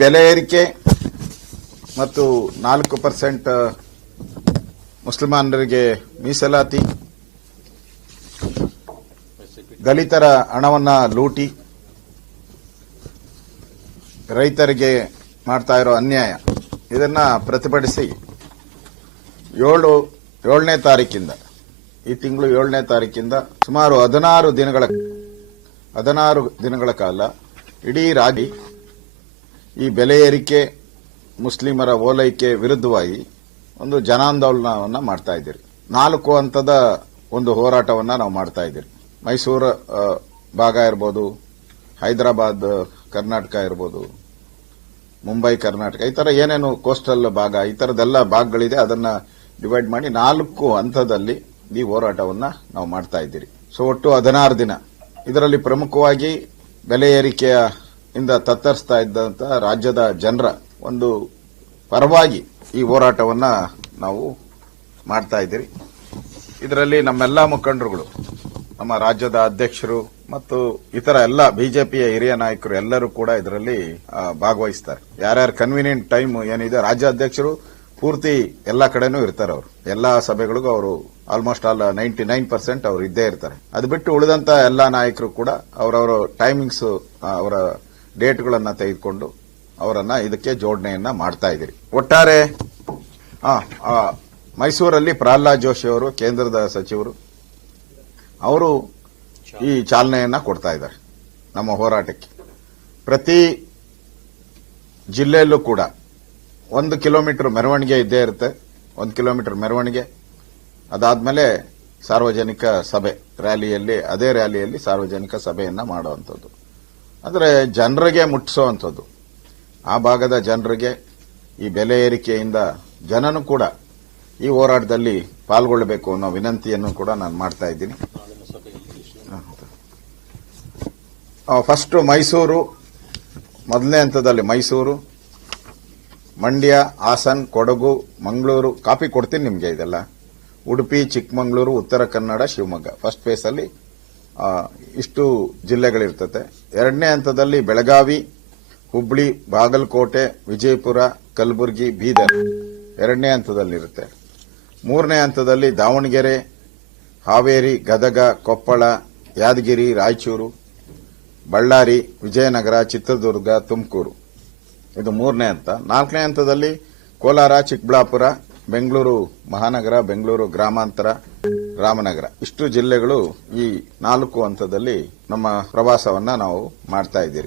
ಬೆಲೆ ಏರಿಕೆ ಮತ್ತು 4% ಮುಸಲ್ಮಾನರಿಗೆ ಮೀಸಲಾತಿ, ದಲಿತರ ಹಣವನ್ನ ಲೂಟಿ, ರೈತರಿಗೆ ಮಾಡ್ತಾ ಇರೋ ಅನ್ಯಾಯ, ಇದನ್ನ ಪ್ರತಿಭಟಿಸಿ 7ನೇ ತಾರೀಕಿಂದ, ಈ ತಿಂಗಳು 7ನೇ ತಾರೀಕಿಂದ ಸುಮಾರು 16 ದಿನಗಳ ಕಾಲ ಇಡೀ ರಾಜ್ಯ ಈ ಬೆಲೆ ಏರಿಕೆ, ಮುಸ್ಲಿಮರ ಓಲೈಕೆ ವಿರುದ್ಧವಾಗಿ ಒಂದು ಜನಾಂದೋಲನವನ್ನ ಮಾಡ್ತಾ ಇದ್ದೀರಿ. 4 ಹಂತದ ಒಂದು ಹೋರಾಟವನ್ನ ನಾವು ಮಾಡ್ತಾ ಇದ್ದೀರಿ. ಮೈಸೂರು ಭಾಗ ಇರ್ಬೋದು, ಹೈದರಾಬಾದ್ ಕರ್ನಾಟಕ ಇರ್ಬೋದು, ಮುಂಬೈ ಕರ್ನಾಟಕ, ಈ ತರ ಏನೇನು ಕೋಸ್ಟಲ್ ಭಾಗ, ಈ ತರದೆಲ್ಲ ಭಾಗಗಳಿದೆ. ಅದನ್ನ ಡಿವೈಡ್ ಮಾಡಿ 4 ಹಂತದಲ್ಲಿ ಈ ಹೋರಾಟವನ್ನ ನಾವು ಮಾಡ್ತಾ ಇದ್ದೀರಿ. ಸೊ ಒಟ್ಟು 16 ದಿನ. ಇದರಲ್ಲಿ ಪ್ರಮುಖವಾಗಿ ಬೆಲೆ ಏರಿಕೆಯ ಇಂದ ತತ್ತರಿಸ್ತಾ ಇದ್ದಂತ ರಾಜ್ಯದ ಜನರ ಒಂದು ಪರವಾಗಿ ಈ ಹೋರಾಟವನ್ನ ನಾವು ಮಾಡ್ತಾ ಇದ್ದೀರಿ. ಇದರಲ್ಲಿ ನಮ್ಮೆಲ್ಲಾ ಮುಖಂಡರುಗಳು, ನಮ್ಮ ರಾಜ್ಯದ ಅಧ್ಯಕ್ಷರು ಮತ್ತು ಇತರ ಎಲ್ಲ ಬಿಜೆಪಿಯ ಹಿರಿಯ ನಾಯಕರು ಎಲ್ಲರೂ ಕೂಡ ಇದರಲ್ಲಿ ಭಾಗವಹಿಸ್ತಾರೆ. ಯಾರ್ಯಾರು ಕನ್ವೀನಿಯಂಟ್ ಟೈಮ್ ಏನಿದೆ, ರಾಜ್ಯ ಅಧ್ಯಕ್ಷರು ಪೂರ್ತಿ ಎಲ್ಲಾ ಕಡೆನೂ ಇರ್ತಾರೆ. ಅವರು ಎಲ್ಲಾ ಸಭೆಗಳಿಗೂ ಅವರು ಆಲ್ಮೋಸ್ಟ್ ಆಲ್ 99% ಅವರು ಇದ್ದೇ ಇರ್ತಾರೆ. ಅದು ಬಿಟ್ಟು ಉಳಿದಂತ ಎಲ್ಲಾ ನಾಯಕರು ಕೂಡ ಅವರವರ ಟೈಮಿಂಗ್ಸ್, ಅವರ ಡೇಟ್ಗಳನ್ನ ತೆಗೆದುಕೊಂಡು ಅವರನ್ನ ಇದಕ್ಕೆ ಜೋಡಣೆಯನ್ನ ಮಾಡ್ತಾ ಇದ್ದೀರಿ. ಒಟ್ಟಾರೆ ಮೈಸೂರಲ್ಲಿ ಪ್ರಹ್ಲಾದ್ ಜೋಶಿ ಅವರು, ಕೇಂದ್ರದ ಸಚಿವರು, ಅವರು ಈ ಚಾಲನೆಯನ್ನ ಕೊಡ್ತಾ ಇದ್ದಾರೆ ನಮ್ಮ ಹೋರಾಟಕ್ಕೆ. ಪ್ರತಿ ಜಿಲ್ಲೆಯಲ್ಲೂ ಕೂಡ 1 ಕಿಲೋಮೀಟರ್ ಮೆರವಣಿಗೆ ಇದ್ದೇ ಇರುತ್ತೆ. 1 ಕಿಲೋಮೀಟರ್ ಮೆರವಣಿಗೆ, ಅದಾದ್ಮೇಲೆ ಸಾರ್ವಜನಿಕ ಸಭೆ, ಅದೇ ರ್ಯಾಲಿಯಲ್ಲಿ ಸಾರ್ವಜನಿಕ ಸಭೆಯನ್ನ ಮಾಡುವಂಥದ್ದು. ಅಂದ್ರೆ ಜನರಿಗೆ ಮುಟ್ಟಿಸುವಂಥದ್ದು, ಆ ಭಾಗದ ಜನರಿಗೆ ಈ ಬೆಲೆ ಏರಿಕೆಯಿಂದ ಜನನು ಕೂಡ ಈ ಹೋರಾಟದಲ್ಲಿ ಪಾಲ್ಗೊಳ್ಳಬೇಕು ಅನ್ನೋ ವಿನಂತಿಯನ್ನು ಕೂಡ ನಾನು ಮಾಡ್ತಾ ಇದ್ದೀನಿ. ಫಸ್ಟ್ ಮೈಸೂರು, ಮೊದಲನೇ ಹಂತದಲ್ಲಿ ಮೈಸೂರು, ಮಂಡ್ಯ, ಹಾಸನ್, ಕೊಡಗು, ಮಂಗಳೂರು, ಕಾಪಿ ಕೊಡ್ತೀನಿ ನಿಮಗೆ ಇದೆಲ್ಲ, ಉಡುಪಿ, ಚಿಕ್ಕಮಗಳೂರು, ಉತ್ತರ ಕನ್ನಡ, ಶಿವಮೊಗ್ಗ. ಫಸ್ಟ್ ಫೇಸ್ ಅಲ್ಲಿ ಇಷ್ಟು ಜಿಲ್ಲೆಗಳಿರ್ತದೆ. 2ನೇ ಹಂತದಲ್ಲಿ ಬೆಳಗಾವಿ, ಹುಬ್ಳಿ, ಬಾಗಲಕೋಟೆ, ವಿಜಯಪುರ, ಕಲಬುರಗಿ, ಬೀದರ್ 2ನೇ ಹಂತದಲ್ಲಿರುತ್ತೆ. 3ನೇ ಹಂತದಲ್ಲಿ ದಾವಣಗೆರೆ, ಹಾವೇರಿ, ಗದಗ, ಕೊಪ್ಪಳ, ಯಾದಗಿರಿ, ರಾಯಚೂರು, ಬಳ್ಳಾರಿ, ವಿಜಯನಗರ, ಚಿತ್ರದುರ್ಗ, ತುಮಕೂರು. ಇದು 3ನೇ ಹಂತ. 4ನೇ ಹಂತದಲ್ಲಿ ಕೋಲಾರ, ಚಿಕ್ಕಬಳ್ಳಾಪುರ, ಬೆಂಗಳೂರು ಮಹಾನಗರ, ಬೆಂಗಳೂರು ಗ್ರಾಮಾಂತರ, ರಾಮನಗರ. ಇಷ್ಟು ಜಿಲ್ಲೆಗಳು ಈ 4 ಹಂತದಲ್ಲಿ ನಮ್ಮ ಪ್ರವಾಸವನ್ನ ನಾವು ಮಾಡ್ತಾ ಇದ್ದೀರಿ.